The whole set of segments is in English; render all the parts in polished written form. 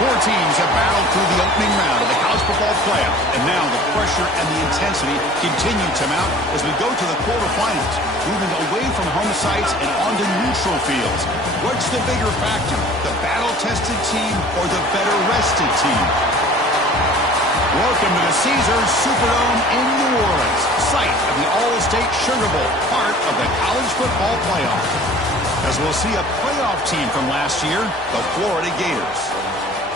Four teams have battled through the opening round of the college football playoff, and now the pressure and the intensity continue to mount as we go to the quarterfinals, moving away from home sites and onto neutral fields. What's the bigger factor, the battle-tested team or the better-rested team? Welcome to the Caesars Superdome in New Orleans, site of the All-State Sugar Bowl, part of the college football playoff. As we'll see a playoff team from last year, the Florida Gators,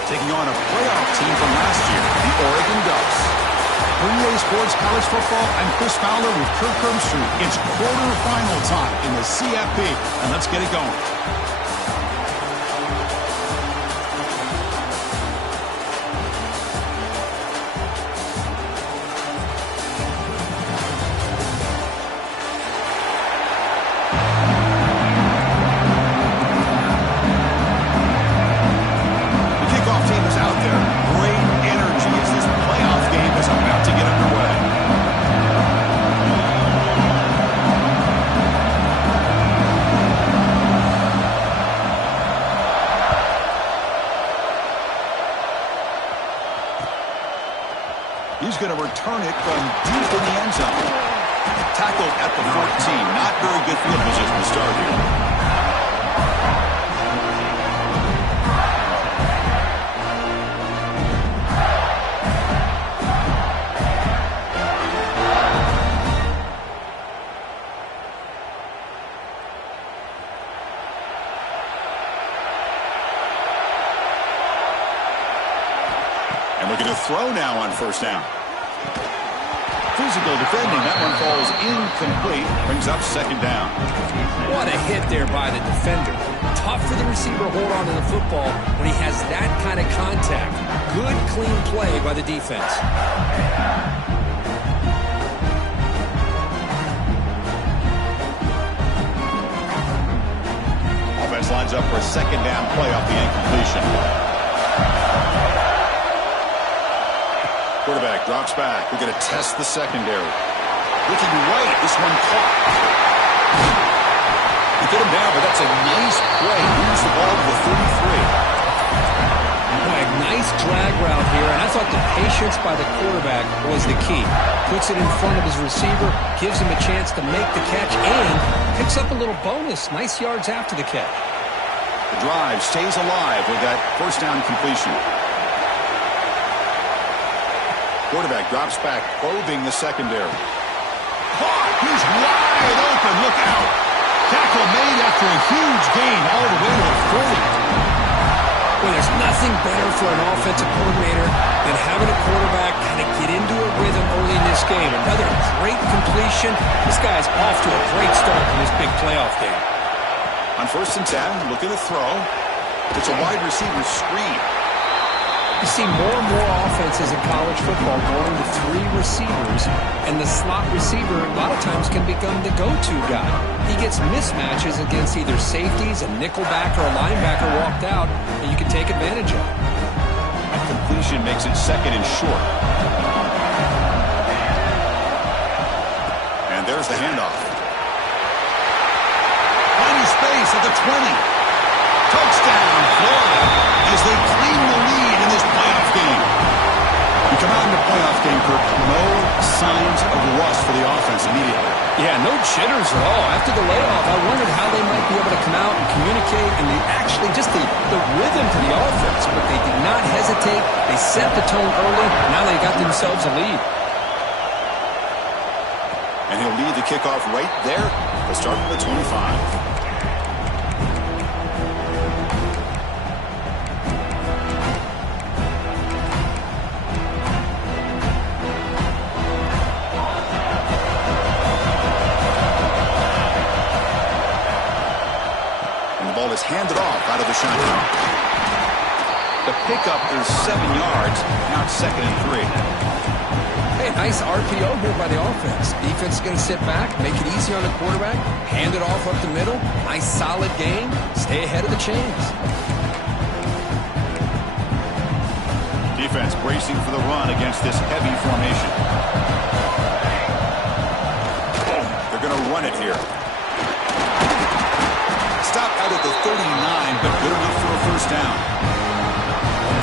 taking on a playoff team from last year, the Oregon Ducks. For EA Sports College Football, I'm Chris Fowler with Kirk Herbstreit. It's quarterfinal time in the CFP, and let's get it going. He's going to return it from deep in the end zone. Tackled at the 14. Not very good field position to start here. And we're going to throw now on first down. Physical defending. That one falls incomplete. Brings up second down. What a hit there by the defender. Tough for the receiver to hold on to the football when he has that kind of contact. Good, clean play by the defense. Offense lines up for a second down play off the incompletion. Quarterback drops back. We're going to test the secondary. Looking right. This one caught. He get him down, but that's a nice play. Moves the ball to the 33. Boy, a nice drag route here, and I thought the patience by the quarterback was the key. Puts it in front of his receiver, gives him a chance to make the catch, and picks up a little bonus. Nice yards after the catch. The drive stays alive with that first down completion. Quarterback drops back, probing the secondary. Caught! He's wide open. Look out. Tackle made after a huge gain all the way to the 40. Well, there's nothing better for an offensive coordinator than having a quarterback kind of get into a rhythm early in this game. Another great completion. This guy's off to a great start in this big playoff game. On first and 10, looking to throw. It's a wide receiver screen. You see more and more offenses in college football going to three receivers, and the slot receiver a lot of times can become the go-to guy. He gets mismatches against either safeties, a nickelback, or a linebacker walked out, and you can take advantage of it. That completion makes it second and short. And there's the handoff. Finding space at the 20. Touchdown, Florida, as they claim the lead in this playoff game. You come out in the playoff game, Kirk, no signs of rust for the offense immediately. Yeah, no jitters at all. After the layoff, I wondered how they might be able to come out and communicate and actually just the rhythm to the offense. But they did not hesitate. They set the tone early. Now they got themselves a lead. And he'll lead the kickoff right there. They'll start from the 25. Is handed off out of the shotgun. The pickup is 7 yards. Now it's second and 3. Hey, nice RPO here by the offense. Defense is going to sit back, make it easy on the quarterback, hand it off up the middle. Nice solid game. Stay ahead of the chains. Defense bracing for the run against this heavy formation. They're going to run it here. Stop out at the 39, but good enough for a first down.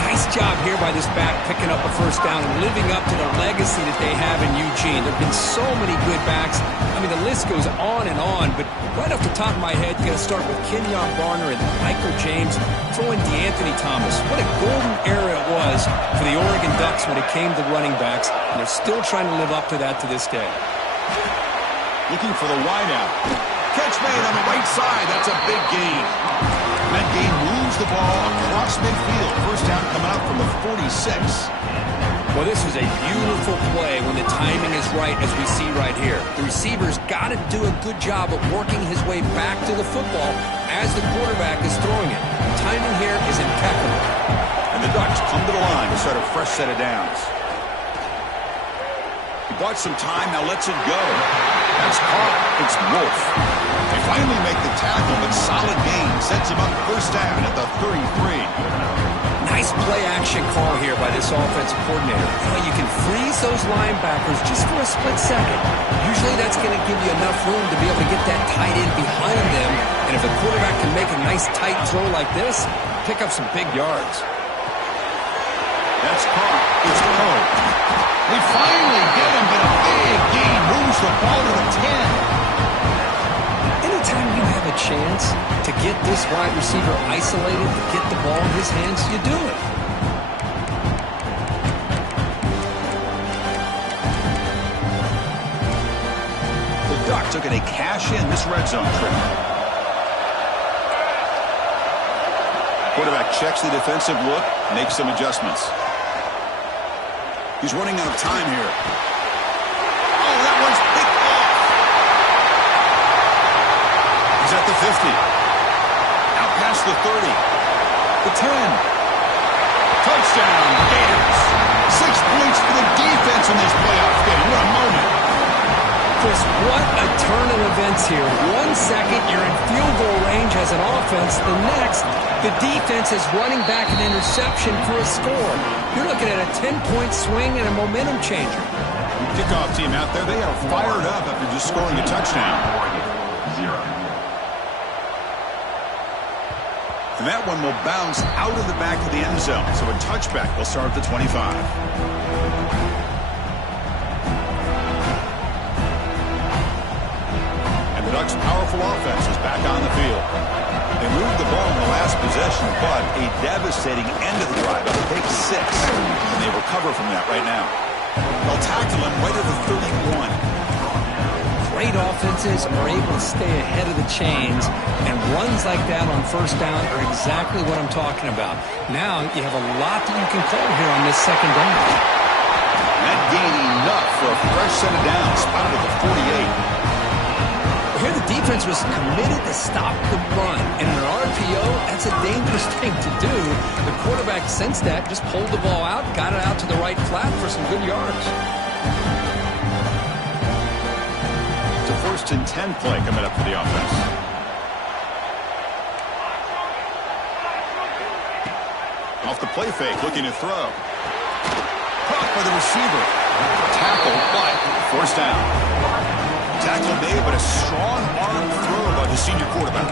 Nice job here by this back picking up a first down and living up to the legacy that they have in Eugene. There have been so many good backs. I mean, the list goes on and on, but right off the top of my head, you got to start with Kenyon Barner and Michael James. Throw in DeAnthony Thomas. What a golden era it was for the Oregon Ducks when it came to running backs, and they're still trying to live up to that to this day. Looking for the wideout. Catch made on the right side. That's a big gain. That gain moves the ball across midfield. First down coming up from the 46. Well, this was a beautiful play when the timing is right, as we see right here. The receiver's got to do a good job of working his way back to the football as the quarterback is throwing it. The timing here is impeccable. And the Ducks come to the line to start a fresh set of downs. He bought some time, now lets it go. That's caught. It's Wolf. They finally make the tackle, but solid gain sets him up first down at the 33. Nice play-action call here by this offensive coordinator. You can freeze those linebackers just for a split second. Usually that's going to give you enough room to be able to get that tight end behind them. And if the quarterback can make a nice tight throw like this, pick up some big yards. That's caught. It's Poe. They finally get him, but a big gain moves the ball to the 10. Anytime you have a chance to get this wide receiver isolated, to get the ball in his hands, you do it. The Ducks are going to cash in this red zone trip. Quarterback checks the defensive look, makes some adjustments. He's running out of time here. Oh, that one's picked off. He's at the 50. Out past the 30. The 10. Touchdown, Gators. 6 points for the defense in this playoff game. What a moment. Chris, what a turn of events here. 1 second, you're in field goal range as an offense. The next, the defense is running back an interception for a score. You're looking at a 10-point swing and a momentum changer. Kickoff team out there, they are fired up after just scoring a touchdown. And that one will bounce out of the back of the end zone. So a touchback will start at the 25. And the Ducks' powerful offense is back on the field. They moved the ball in the last possession, but a devastating end of the drive at a pick 6. And they recover from that right now. They'll tackle him right at the 31. Great offenses are able to stay ahead of the chains, and runs like that on first down are exactly what I'm talking about. Now you have a lot that you can call here on this second down. That gain enough for a fresh set of downs, spotted at the 48. Here the defense was committed to stop the run. In an RPO, that's a dangerous thing to do. The quarterback sensed that, just pulled the ball out, got it out to the right flat for some good yards. It's a 1st and 10 play coming up for the offense. Off the play fake, looking to throw. Caught by the receiver. Tackle, but forced down. Tackle made, but a strong arm throw by the senior quarterback.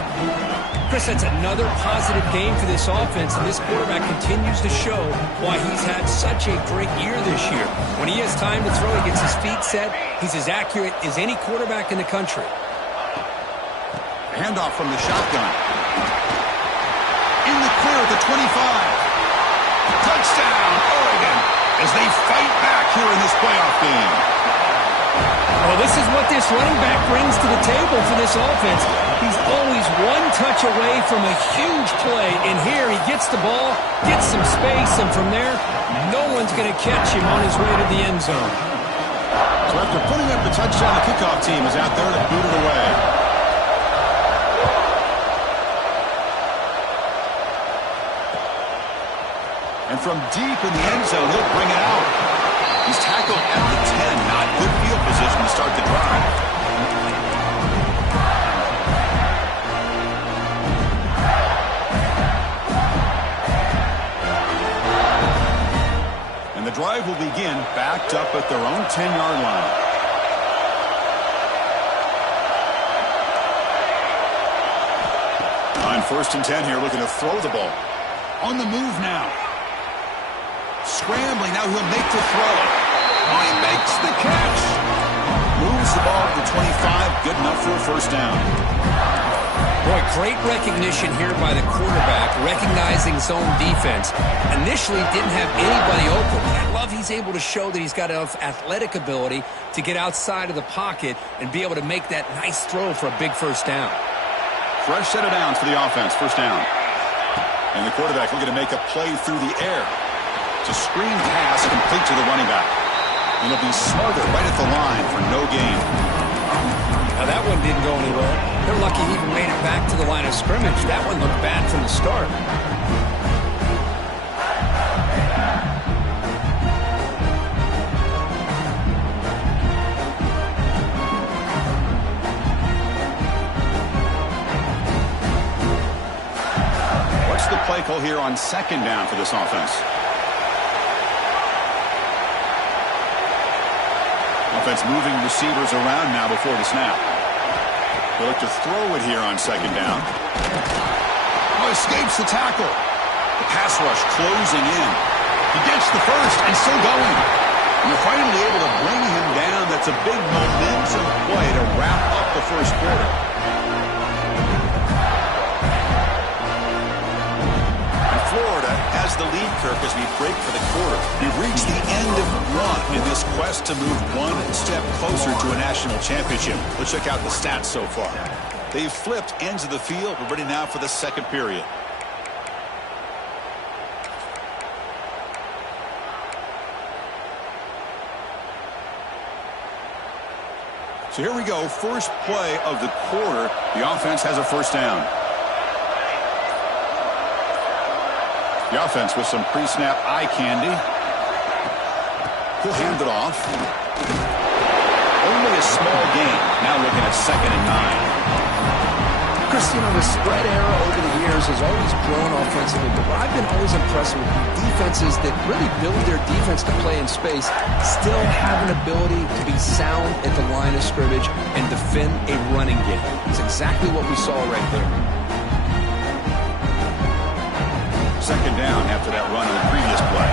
Chris, that's another positive game for this offense, and this quarterback continues to show why he's had such a great year this year. When he has time to throw, he gets his feet set. He's as accurate as any quarterback in the country. Handoff from the shotgun. In the clear at the 25. Touchdown, Oregon, as they fight back here in this playoff game. Well, this is what this running back brings to the table for this offense. He's always one touch away from a huge play, and here he gets the ball, gets some space, and from there, no one's going to catch him on his way to the end zone. So after putting up the touchdown, the kickoff team is out there to boot it away. And from deep in the end zone, he'll bring it out. He's tackled at the 10. Not good field position to start the drive. And the drive will begin backed up at their own 10-yard line. On 1st and 10 here, looking to throw the ball. On the move now. Scrambling, now he'll make the throw. Oh, he makes the catch. Moves the ball to the 25, good enough for a first down. Boy, great recognition here by the quarterback, recognizing zone defense. Initially didn't have anybody open. I love he's able to show that he's got enough athletic ability to get outside of the pocket and be able to make that nice throw for a big first down. Fresh set of downs for the offense, first down. And the quarterback looking to make a play through the air. It's a screen pass complete to the running back. And he'll be smothered right at the line for no gain. Now that one didn't go anywhere. They're lucky he even made it back to the line of scrimmage. That one looked bad from the start. What's the play call here on second down for this offense? Offense moving receivers around now before the snap. They'll look to throw it here on second down. Oh, escapes the tackle. The pass rush closing in. He gets the first and still going. And they're finally able to bring him down. That's a big momentum play to wrap up the first quarter. Florida has the lead, Kirk, as we break for the quarter. We've reached the end of one in this quest to move one step closer to a national championship. Let's check out the stats so far. They've flipped ends of the field. We're ready now for the second period. So here we go. First play of the quarter. The offense has a first down. The offense with some pre-snap eye candy. He'll hand it off. Only a small gain. Now looking at 2nd and 9. Chris, you know, the spread era over the years has always grown offensively, but what I've been always impressed with defenses that really build their defense to play in space still have an ability to be sound at the line of scrimmage and defend a running game. It's exactly what we saw right there. Second down after that run on the previous play.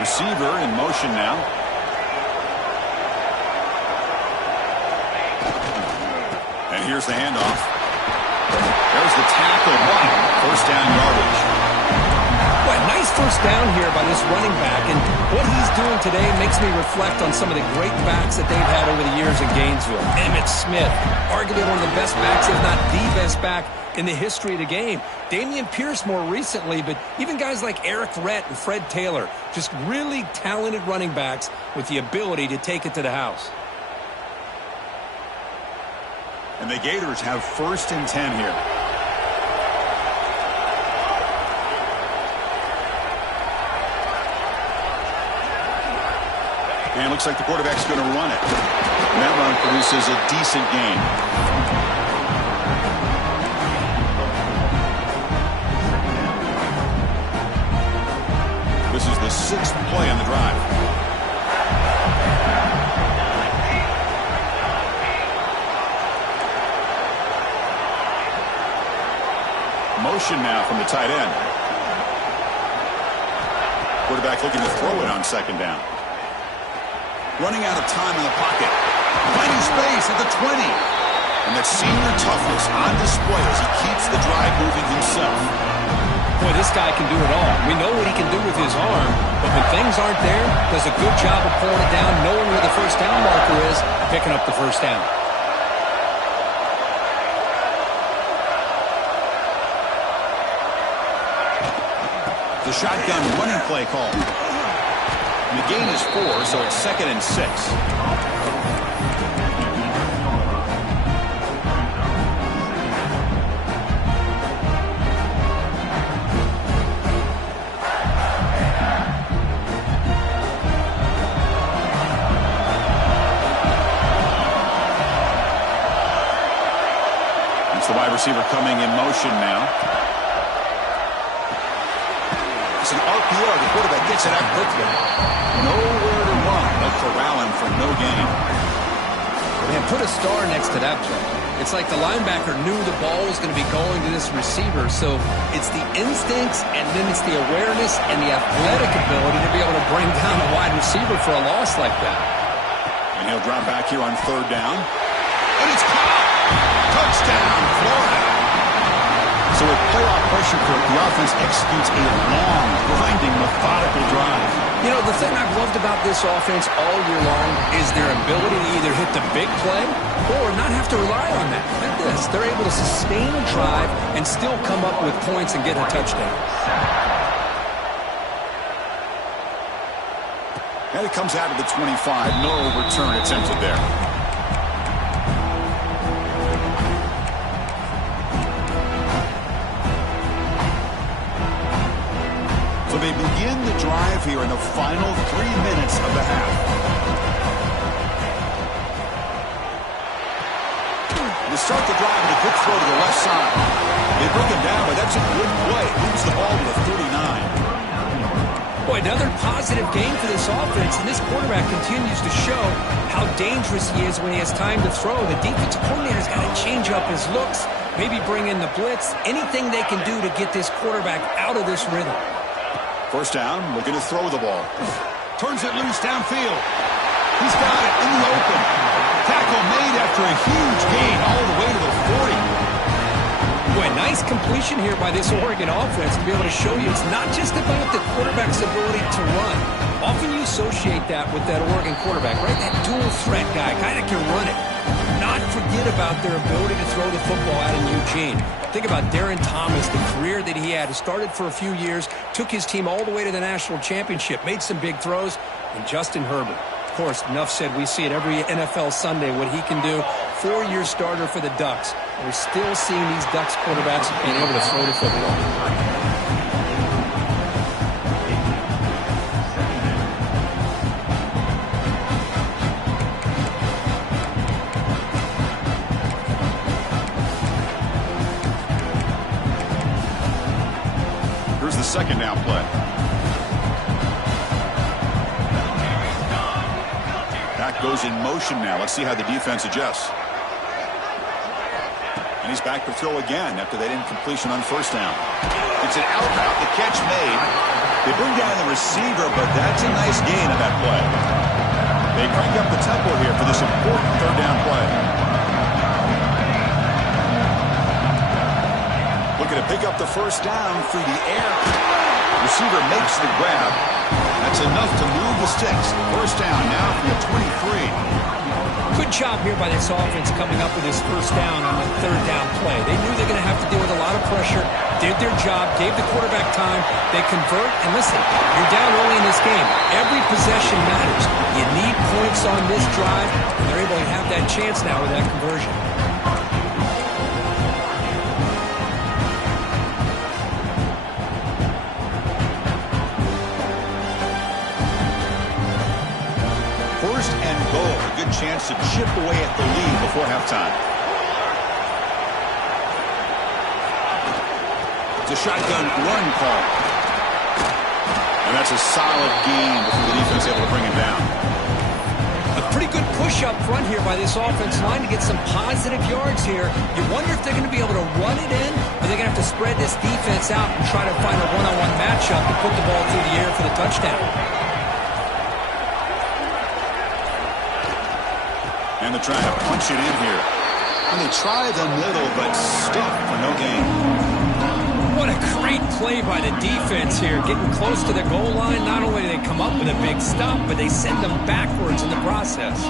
Receiver in motion now. And here's the handoff. There's the tackle. First down yardage. Well, nice first down here by this running back, and what he's doing today makes me reflect on some of the great backs that they've had over the years in Gainesville. Emmitt Smith, arguably one of the best backs, if not the best back in the history of the game. Damian Pierce more recently, but even guys like Eric Rhett and Fred Taylor, just really talented running backs with the ability to take it to the house. And the Gators have 1st and 10 here. And looks like the quarterback's going to run it. And that run produces a decent gain. This is the 6th play on the drive. Motion now from the tight end. Quarterback looking to throw it on second down. Running out of time in the pocket. Finding space at the 20. And that senior toughness on display as he keeps the drive moving himself. Boy, this guy can do it all. We know what he can do with his arm, but when things aren't there, does a good job of pulling it down, knowing where the first down marker is, picking up the first down. The shotgun running play call. And the gain is 4, so it's 2nd and 6. It's the wide receiver coming in motion now. It's an RPO. The quarterback gets it out quickly. Nowhere to run. They'll corral him for no gain. But And put a star next to that play. It's like the linebacker knew the ball was going to be going to this receiver, so it's the instincts and then it's the awareness and the athletic ability to be able to bring down a wide receiver for a loss like that. And he'll drop back here on 3rd down. And it's caught! Touchdown, Florida! So with playoff pressure, Kirk, the offense executes a long, grinding, methodical drive. You know, the thing I've loved about this offense all year long is their ability to either hit the big play or not have to rely on that. Like this, they're able to sustain a drive and still come up with points and get a touchdown. And it comes out of the 25. No return attempted there. So they begin the drive here in the final 3 minutes of the half. To start the drive with a quick throw to the left side. They bring him down, but that's a good play. Moves the ball to the 39. Boy, another positive game for this offense, and this quarterback continues to show how dangerous he is when he has time to throw. The defensive coordinator's got to change up his looks, maybe bring in the blitz, anything they can do to get this quarterback out of this rhythm. 1st down, looking to throw the ball. Turns it loose downfield. He's got it in the open. Tackle made after a huge gain all the way to the 40. Boy, nice completion here by this Oregon offense to be able to show you it's not just about the quarterback's ability to run. Often you associate that with that Oregon quarterback, right? That dual threat guy, guy that can run it. Not forget about their ability to throw the football out in Eugene. Think about Darren Thomas, the career that he had. He started for a few years, took his team all the way to the national championship, made some big throws, and Justin Herbert. Of course, enough said, we see it every NFL Sunday what he can do. 4-year starter for the Ducks. We're still seeing these Ducks quarterbacks being able to throw the football. Here's the 2nd down play. That goes in motion now. Let's see how the defense adjusts. And he's back to throw again after that incompletion on 1st down. It's an out route. The catch made. They bring down the receiver, but that's a nice gain on that play. They crank up the tempo here for this important 3rd down play. Looking to pick up the 1st down through the air. Receiver makes the grab. That's enough to move the sticks. 1st down now from the 23. Good job here by this offense coming up with his 1st down on the 3rd down play. They knew they're going to have to deal with a lot of pressure, did their job, gave the quarterback time. They convert, and listen, you're down early in this game. Every possession matters. You need points on this drive, and they're able to have that chance now with that conversion. A good chance to chip away at the lead before halftime. It's a shotgun run call. And that's a solid gain before the defense able to bring him down. A pretty good push up front here by this offense line to get some positive yards here. You wonder if they're going to be able to run it in, or they're going to have to spread this defense out and try to find a one-on-one matchup to put the ball through the air for the touchdown. And they're trying to punch it in here. And they try the middle, but stuck for no gain. What a great play by the defense here. Getting close to the goal line, not only do they come up with a big stop, but they send them backwards in the process.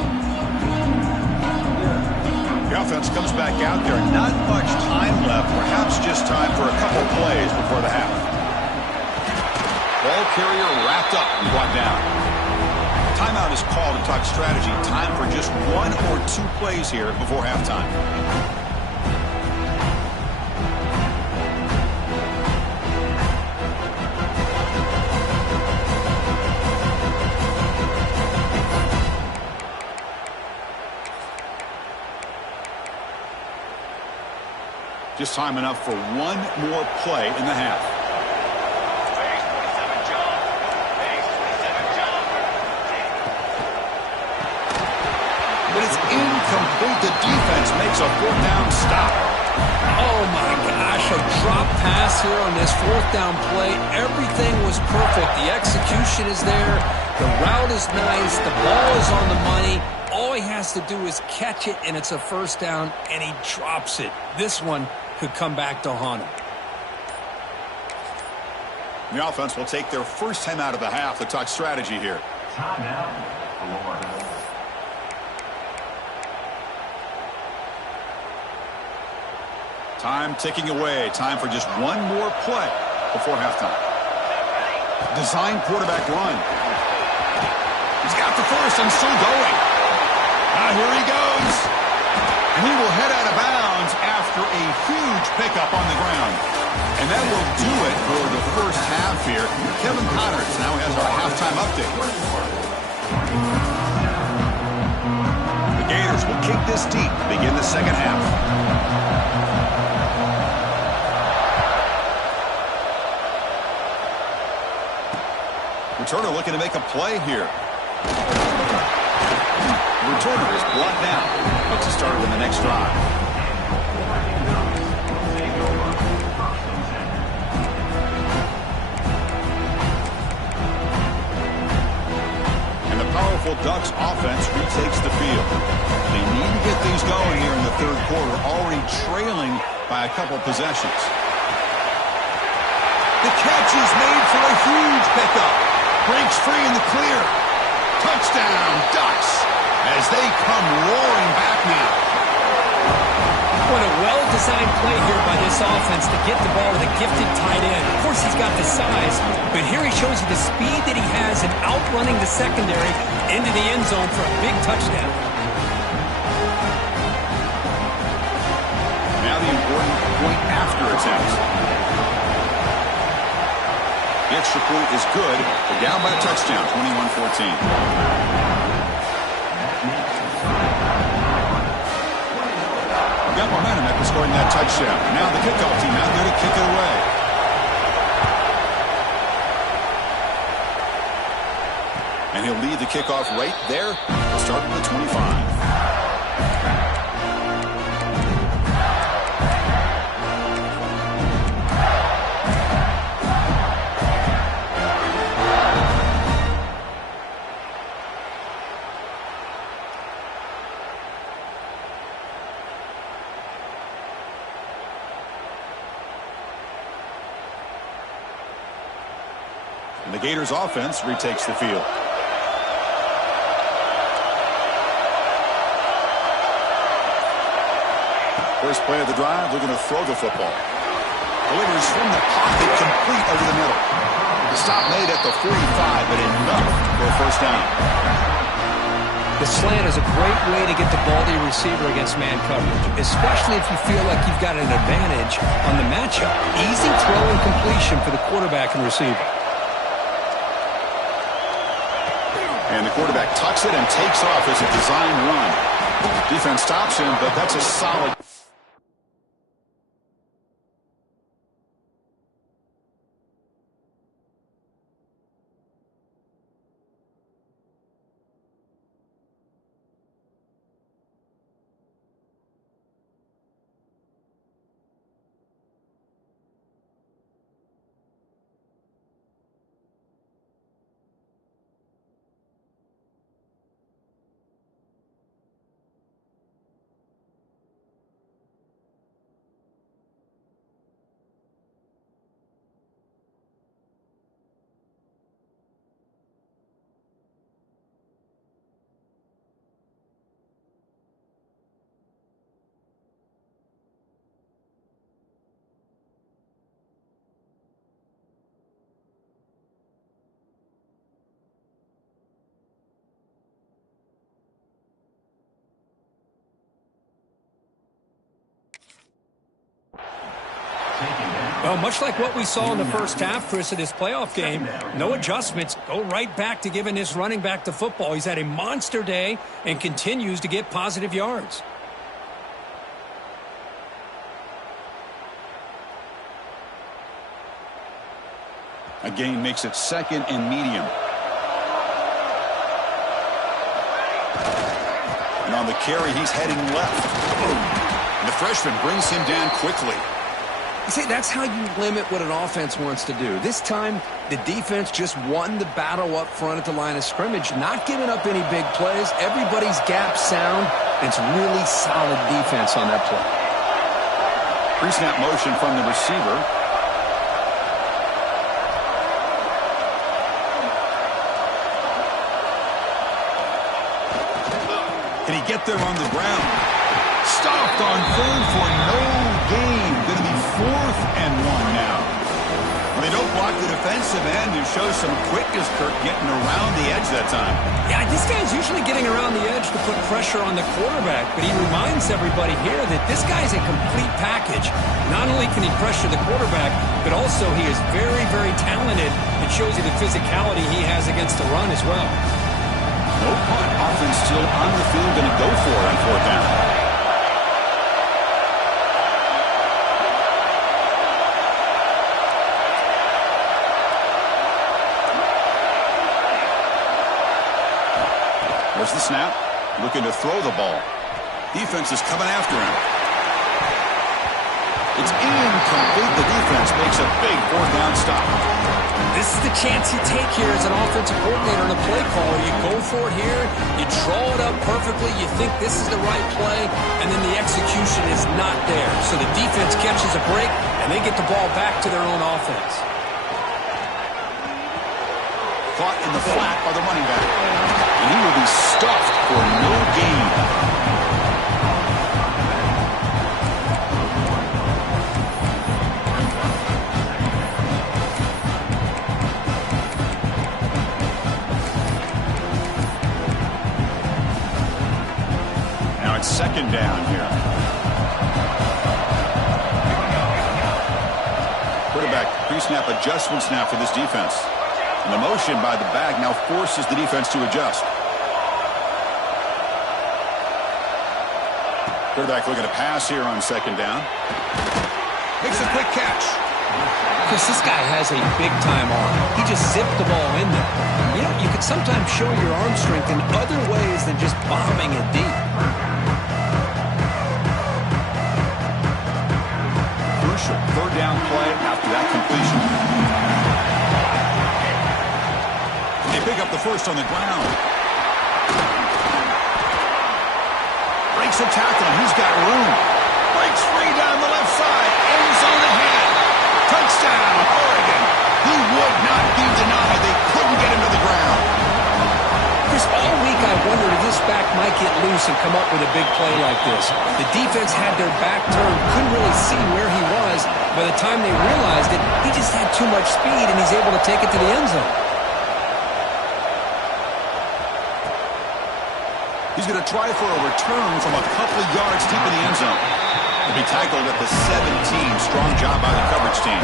The offense comes back out there. Not much time left. Perhaps just time for a couple plays before the half. Ball carrier wrapped up and brought down. Timeout is called to talk strategy. Time for just 1 or 2 plays here before halftime. Just time enough for 1 more play in the half. But it's incomplete. Up pass here on this fourth down play. Everything was perfect. The execution is there. The route is nice. The ball is on the money. All he has to do is catch it, and it's a first down, and he drops it. This one could come back to haunt him. The offense will take their first time out of the half to talk strategy here. Time ticking away. Time for just one more play before halftime. Design quarterback run. He's got the first and still going. Here he goes. And he will head out of bounds after a huge pickup on the ground. And that will do it for the first half here. Kevin Connors now has our halftime update. The Gators will kick this deep to begin the second half. Returner looking to make a play here. The returner is brought down. Looks to start in the next drive. And the powerful Ducks offense retakes the field. They need to get things going here in the third quarter, already trailing by a couple possessions. The catch is made for a huge pickup. Breaks free in the clear. Touchdown, Ducks, as they come roaring back now. What a well-designed play here by this offense to get the ball with a gifted tight end. Of course, he's got the size, but here he shows you the speed that he has in outrunning the secondary into the end zone for a big touchdown. Now the important point after attempt. The extra point is good. They're down by a touchdown, 21-14. Got momentum after scoring that touchdown. Now the kickoff team out there to kick it away. And he'll lead the kickoff right there, starting at the 25. The Gators offense retakes the field. First play of the drive, they're going to throw the football. Delivers from the pocket, complete over the middle. The stop made at the 45, but enough for a first down. The slant is a great way to get the ball to your receiver against man coverage, especially if you feel like you've got an advantage on the matchup. Easy throw and completion for the quarterback and receiver. And the quarterback tucks it and takes off as a design run. Defense stops him, but that's a solid. Well, much like what we saw in the first half, Chris, of this playoff game, no adjustments. Go right back to giving this running back the football. He's had a monster day and continues to get positive yards. A gain makes it second and medium. And on the carry, he's heading left. And the freshman brings him down quickly. See, that's how you limit what an offense wants to do. This time, the defense just won the battle up front at the line of scrimmage, not giving up any big plays. Everybody's gap sound. It's really solid defense on that play. Pre-snap motion from the receiver. Can he get there on the ground? Stopped on third for no gain. Going to be 4th and 1 now. When they don't block the defensive end, it shows some quickness, Kirk, getting around the edge that time. Yeah, this guy's usually getting around the edge to put pressure on the quarterback, but he reminds everybody here that this guy's a complete package. Not only can he pressure the quarterback, but also he is very, very talented. It shows you the physicality he has against the run as well. No punt. Offense still on the field, going to go for it on 4th down. There's the snap. Looking to throw the ball. Defense is coming after him. It's incomplete. The defense makes a big 4th down stop. This is the chance you take here as an offensive coordinator and a play caller. You go for it here. You draw it up perfectly. You think this is the right play, and then the execution is not there. So the defense catches a break, and they get the ball back to their own offense. Caught in the flat by the running back. And he will be stuffed for no gain. Now it's 2nd down here. Quarterback pre-snap adjustments now for this defense. And the motion by the back now forces the defense to adjust. Quarterback looking to pass here on 2nd down. Makes a quick catch. Chris, this guy has a big-time arm. He just zipped the ball in there. You know, you could sometimes show your arm strength in other ways than just bombing it deep. Crucial 3rd down play after that completion. They pick up the first on the ground. Breaks a tackle. He's got room. Breaks free down the left side. End zone ahead. Touchdown, Oregon. He would not be denied. They couldn't get him to the ground. Chris, all week I wondered if this back might get loose and come up with a big play like this. The defense had their back turned, couldn't really see where he was. By the time they realized it, he just had too much speed, and he's able to take it to the end zone. He's going to try for a return from a couple of yards deep in the end zone. He'll be tackled at the 17. Strong job by the coverage team.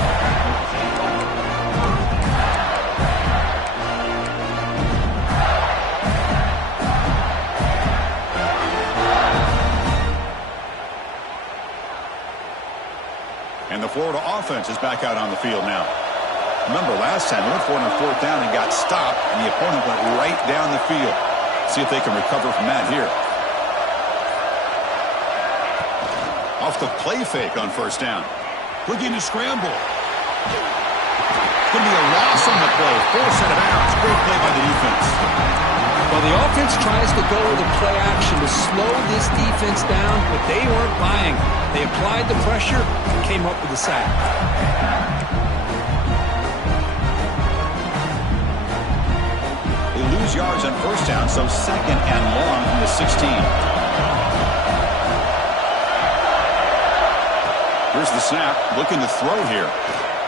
And the Florida offense is back out on the field now. Remember, last time they went for it on 4th down and got stopped, and the opponent went right down the field. See if they can recover from that here. Off the play fake on 1st down. Looking to scramble. Going to be a loss on the play. 4 set of bounds. Great play by the defense. Well, the offense tries to go with the play action to slow this defense down, but they weren't buying. They applied the pressure and came up with the sack. They lose yards on 1st down, so 2nd and long from the 16. Here's the snap. Looking to throw here.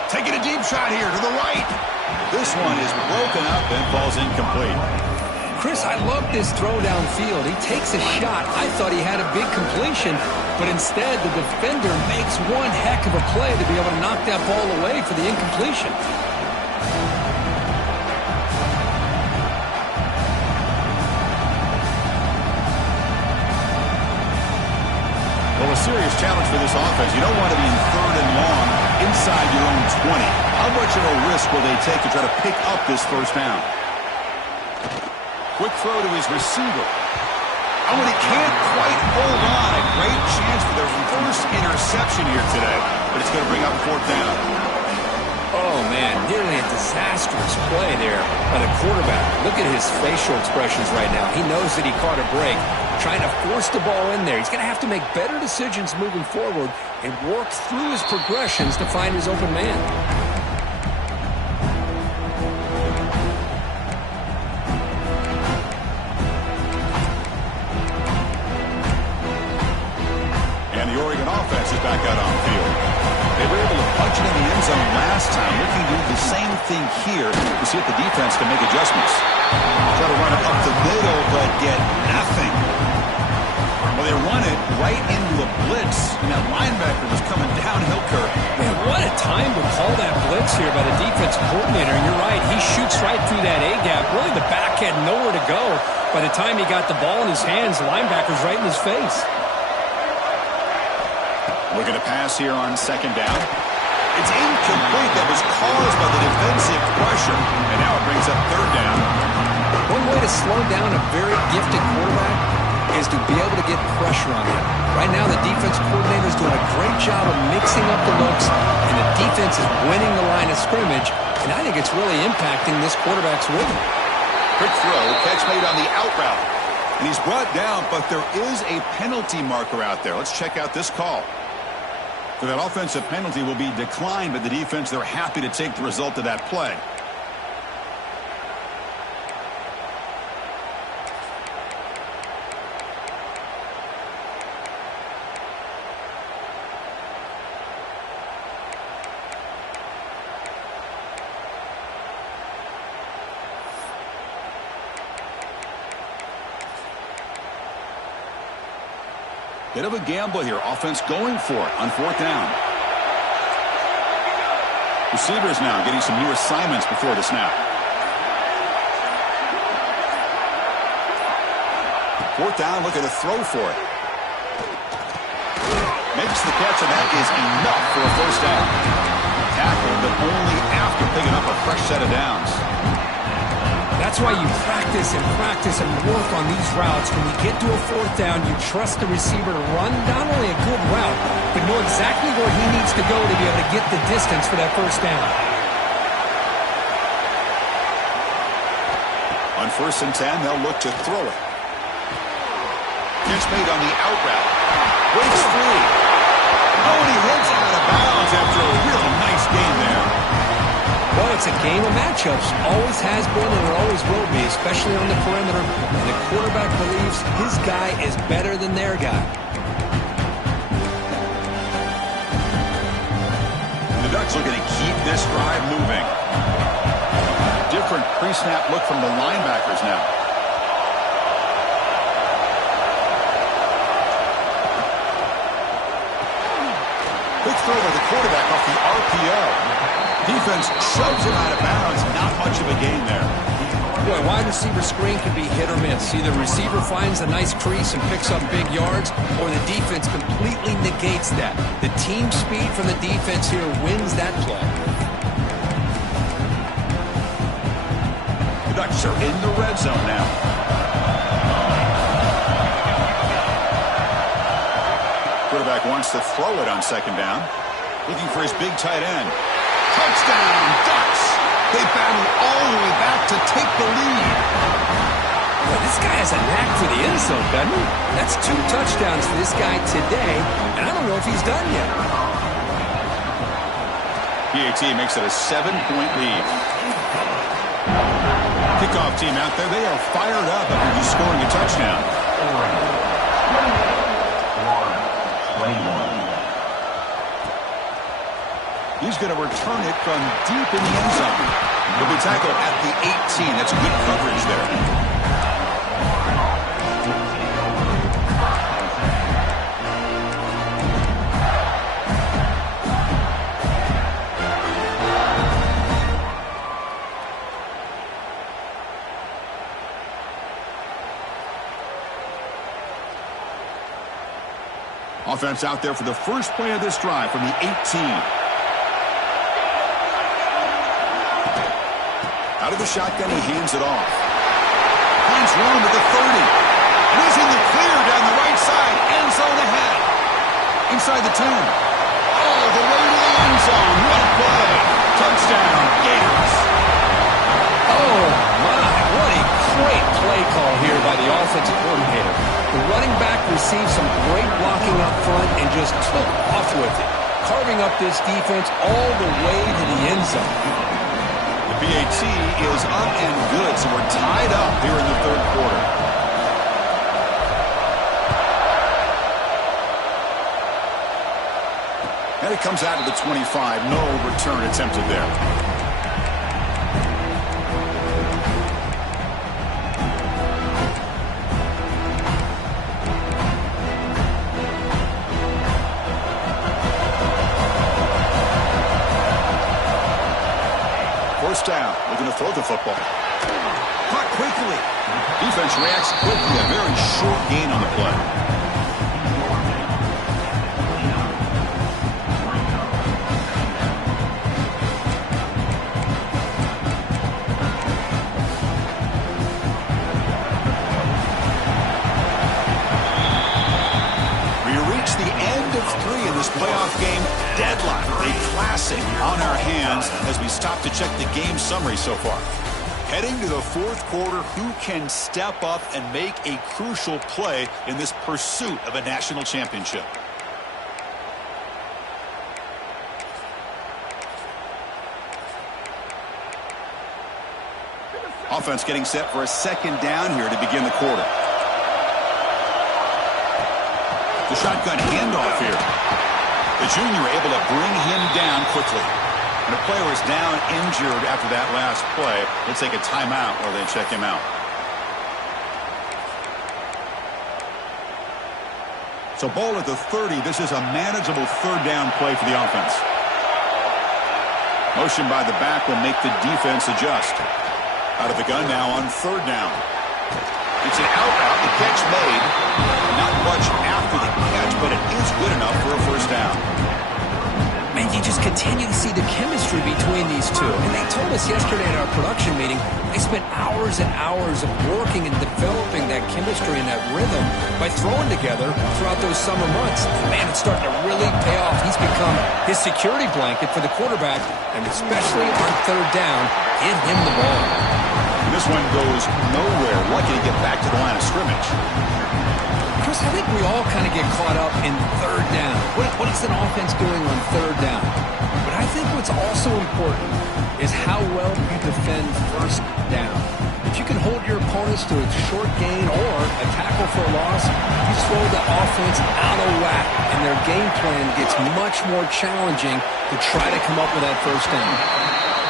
Taking a deep shot here to the right. This one is broken up and falls incomplete. Chris, I love this throw downfield. He takes a shot. I thought he had a big completion, but instead the defender makes one heck of a play to be able to knock that ball away for the incompletion. Well, a serious challenge for this offense. You don't want to be in 3rd and long inside your own 20. How much of a risk will they take to try to pick up this 1st down? Quick throw to his receiver. Oh, and he can't quite hold on. A great chance for the first interception here today. but it's going to bring up 4th down. Oh, man, nearly a disastrous play there by the quarterback. Look at his facial expressions right now. He knows that he caught a break, trying to force the ball in there. He's going to have to make better decisions moving forward and work through his progressions to find his open man. And the Oregon offense is back out on field. They were able to punch it in the end zone last time. Looking to do the same thing here to see if the defense can make adjustments. Try to run it up the middle, but get nothing. Well, they run it right into a blitz, and that linebacker was coming downhill curve. Man, what a time to call that blitz here by the defense coordinator. And you're right, he shoots right through that A-gap. Really, the back had nowhere to go. By the time he got the ball in his hands, the linebacker's right in his face. Looking to pass here on 2nd down. It's incomplete. That was caused by the defensive pressure. And now it brings up 3rd down. One way to slow down a very gifted quarterback is to be able to get pressure on him. Right now, the defense coordinator is doing a great job of mixing up the looks, and the defense is winning the line of scrimmage, and I think it's really impacting this quarterback's rhythm. Quick throw, catch made on the out route. And he's brought down, but there is a penalty marker out there. Let's check out this call. So that offensive penalty will be declined by the defense. They're happy to take the result of that play. Bit of a gamble here. Offense going for it on 4th down. Receivers now getting some new assignments before the snap. 4th down, looking to throw for it. Makes the catch, and that is enough for a 1st down. Tackle, but only after picking up a fresh set of downs. That's why you practice and work on these routes. When you get to a 4th down, you trust the receiver to run not only a good route, but know exactly where he needs to go to be able to get the distance for that 1st down. On 1st and 10, they'll look to throw it. Catch made on the out route. Breaks free. Oh, and he heads out of bounds after a really nice game there. Well, it's a game of matchups. Always has been and it always will be, especially on the perimeter. And the quarterback believes his guy is better than their guy. The Ducks looking to keep this drive moving. Different pre-snap look from the linebackers now. Quick throw by the quarterback off the RPO. Defense shoves him out of bounds. Not much of a gain there. Boy, wide receiver screen can be hit or miss. Either receiver finds a nice crease and picks up big yards, or the defense completely negates that. The team speed from the defense here wins that play. The Ducks are in the red zone now. Quarterback wants to throw it on 2nd down. Looking for his big tight end. Touchdown, Ducks! They battle all the way back to take the lead. Well, this guy has a knack for the end zone, doesn't he? That's 2 touchdowns for this guy today, and I don't know if he's done yet. PAT makes it a 7-point lead. Kickoff team out there, they are fired up after just scoring a touchdown. 21. He's going to return it from deep in the end zone. He'll be tackled at the 18. That's good coverage there. Offense out there for the first play of this drive from the 18. Out of the shotgun, he hands it off. Finds room at the 30. And he's in the clear down the right side. End zone ahead. Inside the 10. Oh, the way to the end zone. What a play. Touchdown, Gators. Oh, my. What a great play call here by the offensive coordinator. The running back received some great blocking up front and just took off with it, carving up this defense all the way to the end zone. The PAT is up and good, so we're tied up here in the third quarter. And it comes out to the 25. No return attempted there. First down. Looking to throw the football. Caught quickly. Defense reacts quickly. A very short gain on the play. Playoff game deadline. A classic on our hands as we stop to check the game summary so far. Heading to the fourth quarter, who can step up and make a crucial play in this pursuit of a national championship? Offense getting set for a second down here to begin the quarter. The shotgun handoff here. The junior able to bring him down quickly. And the player is down injured after that last play. Let's take a timeout while they check him out. So ball at the 30. This is a manageable third down play for the offense. Motion by the back will make the defense adjust. Out of the gun now on third down. It's an out route. The catch made. Not much after the catch, but it is good enough for a first down. Man, you just continue to see the chemistry between these two. And they told us yesterday at our production meeting, they spent hours and hours of working and developing that chemistry and that rhythm by throwing together throughout those summer months. And man, it's starting to really pay off. He's become his security blanket for the quarterback, and especially on third down, give him the ball. This one goes nowhere. Lucky to get back to the line of scrimmage. Chris, I think we all kind of get caught up in third down. What is an offense doing on third down? But I think what's also important is how well you defend first down. If you can hold your opponents to a short gain or a tackle for a loss, you throw the offense out of whack, and their game plan gets much more challenging to try to come up with that first down.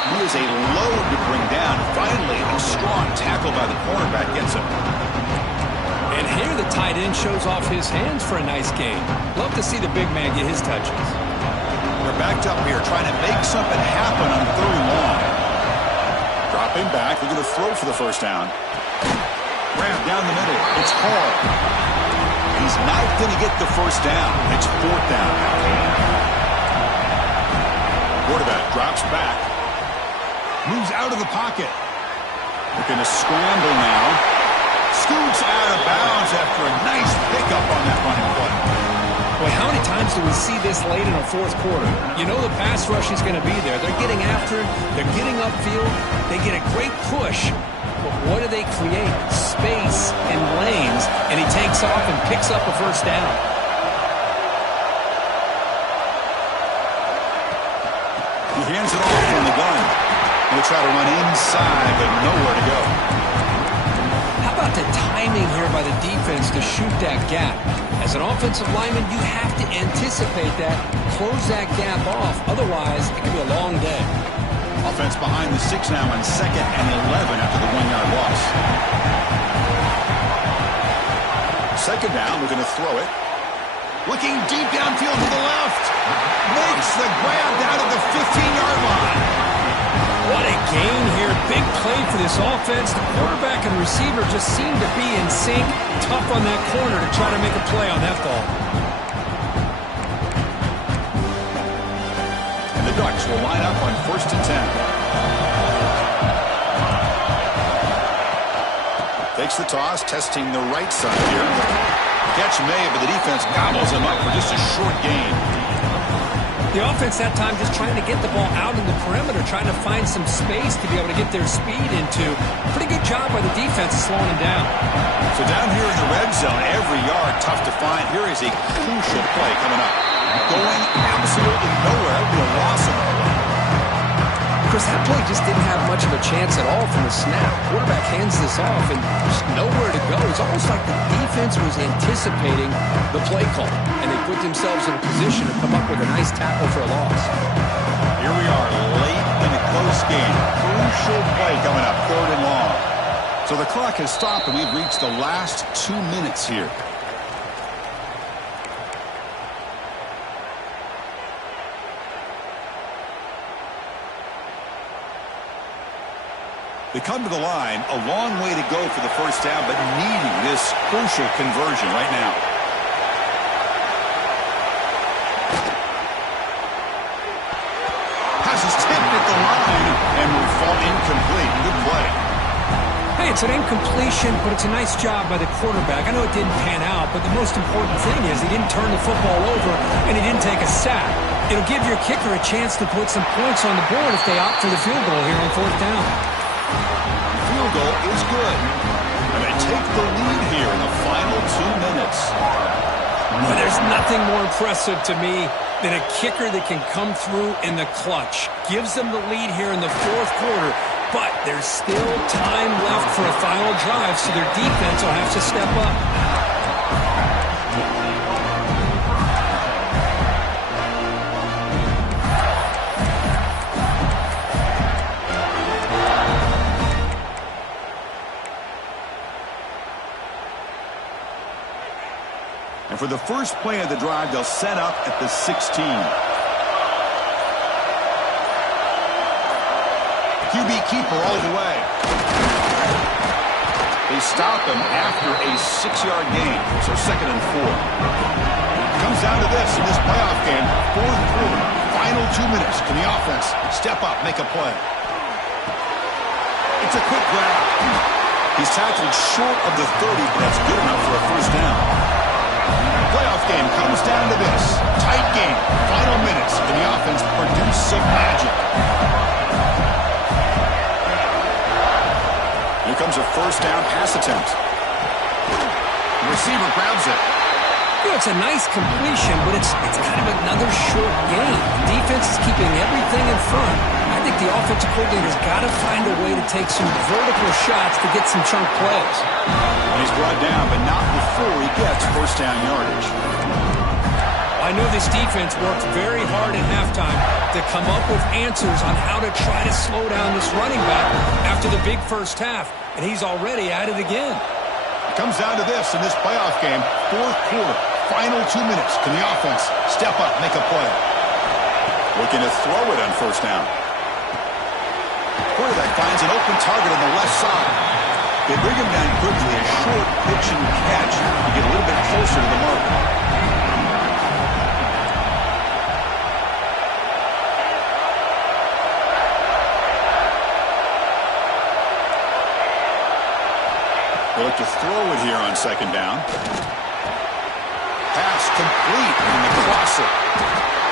He is a load to bring down. Finally, a strong tackle by the cornerback gets him. And here the tight end shows off his hands for a nice gain. Love to see the big man get his touches. They're backed up here trying to make something happen on third and long. Dropping back. They're going to throw for the first down. Ramp down the middle. It's called. He's not going to get the first down. It's fourth down. Quarterback drops back. Moves out of the pocket. Looking to scramble now. Scoots out of bounds after a nice pickup on that running play. Boy, how many times do we see this late in a fourth quarter? You know the pass rush is going to be there. They're getting after it. They're getting upfield. They get a great push. But what do they create? Space and lanes. And he takes off and picks up a first down. He hands it off from the gun. He'll try to run inside, but nowhere to go. How about the timing here by the defense to shoot that gap? As an offensive lineman, you have to anticipate that, close that gap off. Otherwise, it could be a long day. Offense behind the 6 now on 2nd and 11 after the 1-yard loss. Second down, we're going to throw it. Looking deep downfield to the left. Makes the grab down at the 15-yard line. What a gain here. Big play for this offense. The quarterback and receiver just seem to be in sync. Tough on that corner to try to make a play on that ball. And the Ducks will line up on 1st and 10. Takes the toss, testing the right side here. Catch made, but the defense gobbles him up for just a short gain. The offense that time just trying to get the ball out in the perimeter, trying to find some space to be able to get their speed into. Pretty good job by the defense slowing them down. So down here in the red zone, every yard tough to find. Here is a crucial play coming up. Going absolutely nowhere. That would be a loss of the play. Chris, that play just didn't have much of a chance at all from the snap. Quarterback hands this off and just nowhere to go. It's almost like the defense was anticipating the play call, and they put themselves in a position to come up with a nice tackle for a loss. Here we are late in a close game. Crucial play coming up, 3rd and long. So the clock has stopped, and we've reached the last 2 minutes here. They come to the line, a long way to go for the first down, but needing this crucial conversion right now. Pass is tipped at the line and will fall incomplete. Good play. Hey, it's an incompletion, but it's a nice job by the quarterback. I know it didn't pan out, but the most important thing is he didn't turn the football over and he didn't take a sack. It'll give your kicker a chance to put some points on the board if they opt for the field goal here on 4th down. Field goal is good. And they take the lead here in the final 2 minutes. But there's nothing more impressive to me than a kicker that can come through in the clutch. Gives them the lead here in the 4th quarter, but there's still time left for a final drive, so their defense will have to step up. And for the first play of the drive, they'll set up at the 16. QB keeper all the way. They stop him after a 6-yard gain, so 2nd and 4. Comes down to this in this playoff game, 4th quarter, final 2 minutes. Can the offense step up, make a play? It's a quick grab. He's tackled short of the 30, but that's good enough for a first down. Playoff game comes down to this. Tight game. Final minutes. Can the offense produce some magic? Here comes a first down pass attempt. The receiver grabs it. You know, it's a nice completion, but it's kind of another short game. The defense is keeping everything in front. I think the offensive coordinator's got to find a way to take some vertical shots to get some chunk plays. And he's brought down, but not before he gets first down yardage. I know this defense worked very hard at halftime to come up with answers on how to try to slow down this running back after the big first half, and he's already at it again. It comes down to this in this playoff game, 4th quarter, final 2 minutes. Can the offense step up, make a play? Looking to throw it on first down. Quarterback finds an open target on the left side. They bring him down quickly, a short pitch and catch to get a little bit closer to the mark. They look to throw it here on 2nd down. Pass complete, and they cross it.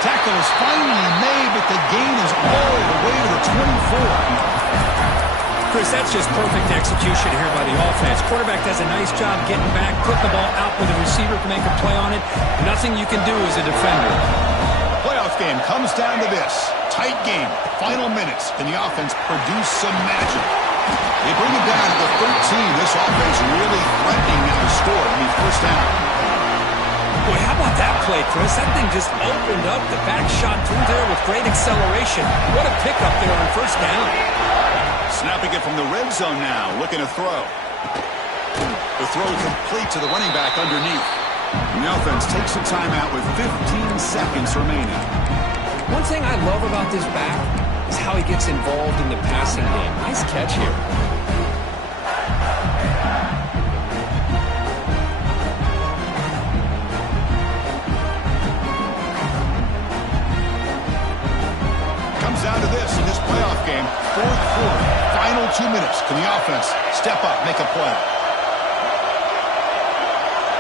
Tackle is finally made, but the gain is all the way to the 24. Chris, that's just perfect execution here by the offense. Quarterback does a nice job getting back, putting the ball out where the receiver can make a play on it. Nothing you can do as a defender. Playoff game comes down to this. Tight game, final minutes. Can the offense produce some magic? They bring it down to the 13. This offense really threatening now to score. I mean, first down. Boy, how about that play, Chris? That thing just opened up. The back shot through there with great acceleration. What a pickup there on first down. Snapping it from the red zone now, looking to throw. The throw complete to the running back underneath. And the offense takes a timeout with 15 seconds remaining. One thing I love about this back is how he gets involved in the passing game. Nice catch here. Comes down to this in this playoff game, 4th quarter, final 2 minutes. Can the offense step up, make a play?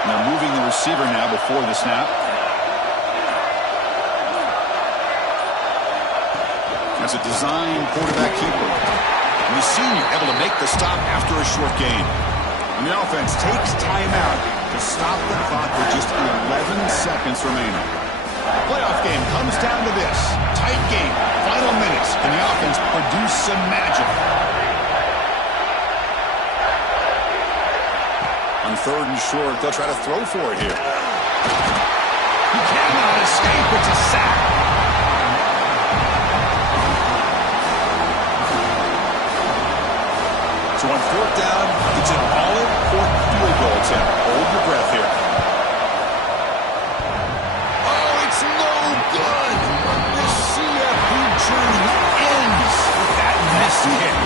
Now moving the receiver now before the snap. is a design quarterback keeper. And the senior able to make the stop after a short gain. And the offense takes timeout to stop the clock with just 11 seconds remaining. The playoff game comes down to this. Tight game, final minutes, and the offense produce some magic. On 3rd and short, they'll try to throw for it here. He cannot escape. It's a sack. So on 4th down, it's an all-important field goal attempt. Hold your breath here. Oh, it's no good. The CFP journey ends with that missed hit.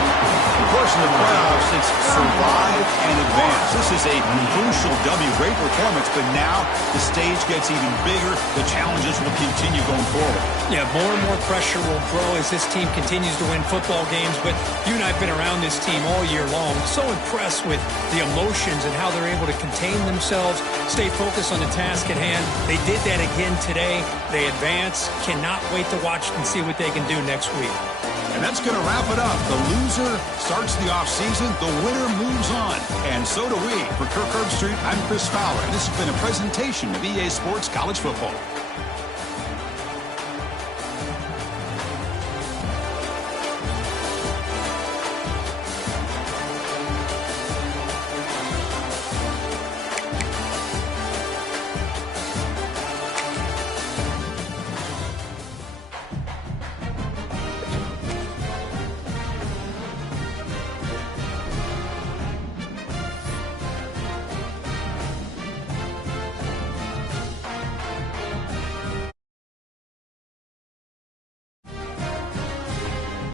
Of course, in the playoffs, it's survive and advance. This is a crucial W. Great performance, but now the stage gets even bigger. The challenges will continue going forward. Yeah, more and more pressure will grow as this team continues to win football games. But you and I have been around this team all year long. So impressed with the emotions and how they're able to contain themselves, stay focused on the task at hand. They did that again today. They advance. Cannot wait to watch and see what they can do next week. And that's going to wrap it up. The loser starts the offseason. The winner moves on. And so do we. For Kirk Herbstreit, I'm Chris Fowler. And this has been a presentation of EA Sports College Football.